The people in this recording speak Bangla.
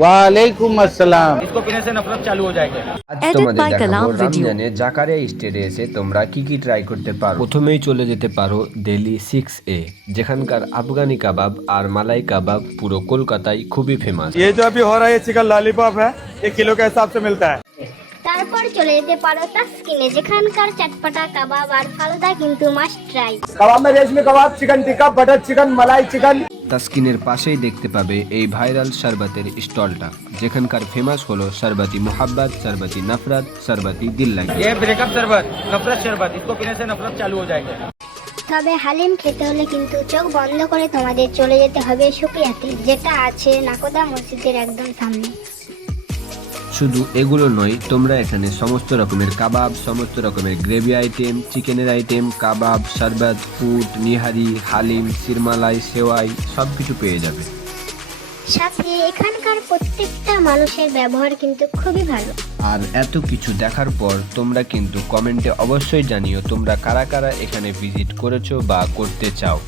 वालेकुम अस्सलाम। इसको पीने से नफरत चालू हो जाएगी। আজ তোমাদের দেখাবো রমজানে জাকারিয়া স্টেটে এসে তোমরা কি কি ট্রাই করতে পারো। প্রথমেই চলে যেতে পারো দিল্লি 6A, যেখানকার আফগানি কাবাব আর মালাই কাবাব পুরো কলকাতায় খুবই ফেমাস। ये जो अभी हो रहा है चिकन लॉलीपॉप है, ये किलो के हिसाब से मिलता है। তারপর চলে যেতে পারো তাসকিনে, যেখানকার চটপটা কাবাব আর ফালুদা কিন্তু মাস্ট ট্রাই। कबाब में रेशमी कबाब, चिकन टिक्का, बटर चिकन, मलाई चिकन। তাসকিনের পাশেই দেখতে পাবে এই ভাইরাল শরবতের স্টলটা, যেখানকার ফেমাস হলো শরবতি মোহাব্বত, শরবতি নফরত, শরবতি দিল লাগি। ये ब्रेकअप शरबत, नफरत शरबत, इसको पीने से नफरत चालू हो जाएगी। তবে হালিম খেতে হলে কিন্তু চোখ বন্ধ করে তোমাদের চলে যেতে হবে সুপিয়াতে, যেটা আছে নাকোদা মসজিদের একদম সামনে। শুধু এগুলো নয়, তোমরা এখানে সমস্ত রকমের কাবাব, সমস্ত রকমের গ্রেভি আইটেম, চিকেনের আইটেম, কাবাব, শরবত, ফুড, নিহারি, হালিম, সিরমালাই, সেওয়াই সবকিছু পেয়ে যাবে। সাথে এখানকার প্রত্যেকটা মানুষের ব্যবহার কিন্তু খুবই ভালো। আর এত কিছু দেখার পর তোমরা কিন্তু কমেন্টে অবশ্যই জানিও তোমরা কারা কারা এখানে ভিজিট করেছো বা করতে চাও।